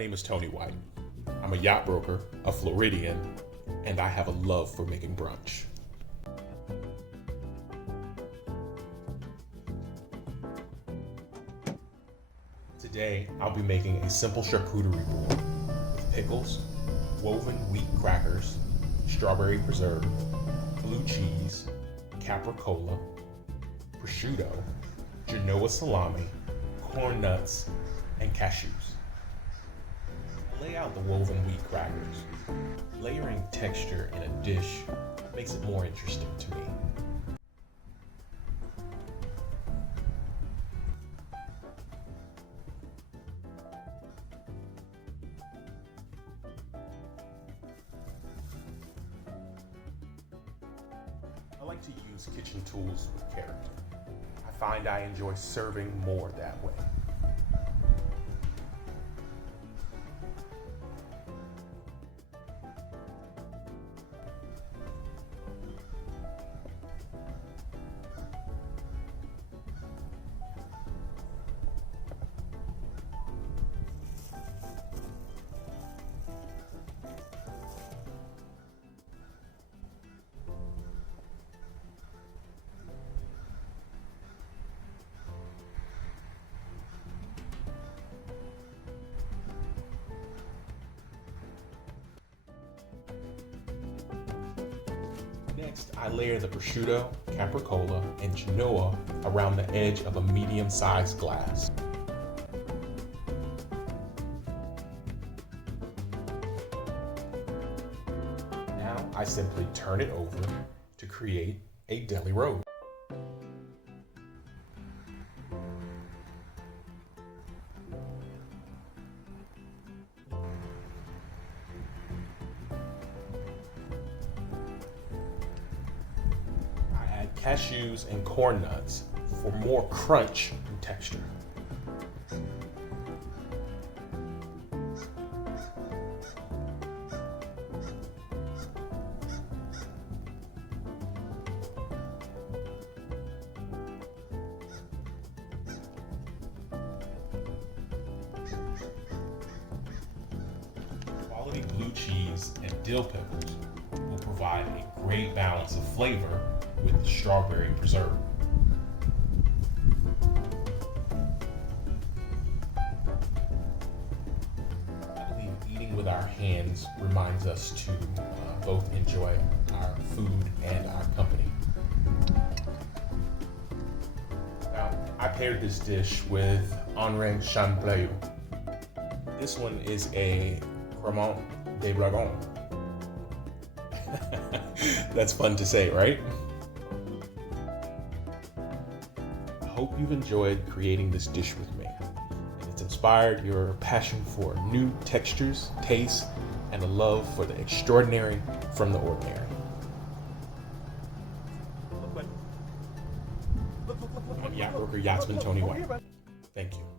name is Tony White. I'm a yacht broker, a Floridian, and I have a love for making brunch. Today, I'll be making a simple charcuterie board with pickles, woven wheat crackers, strawberry preserve, blue cheese, capicola, prosciutto, Genoa salami, corn nuts, and cashews. Lay out the woven wheat crackers. Layering texture in a dish makes it more interesting to me. I like to use kitchen tools with character. I find I enjoy serving more that way. Next, I layer the prosciutto, capicola, and Genoa around the edge of a medium-sized glass. Now, I simply turn it over to create a deli roll. Cashews and corn nuts for more crunch and texture. Quality blue cheese and dill pickles will provide a great balance of flavor with the strawberry preserve. I believe eating with our hands reminds us to both enjoy our food and our company. Now, I paired this dish with Henri Chambley. This one is a cremant de dragon. That's fun to say, right? I hope you've enjoyed creating this dish with me, and it's inspired your passion for new textures, tastes, and a love for the extraordinary from the ordinary. I'm yacht broker Yachtsman Tony White. Thank you.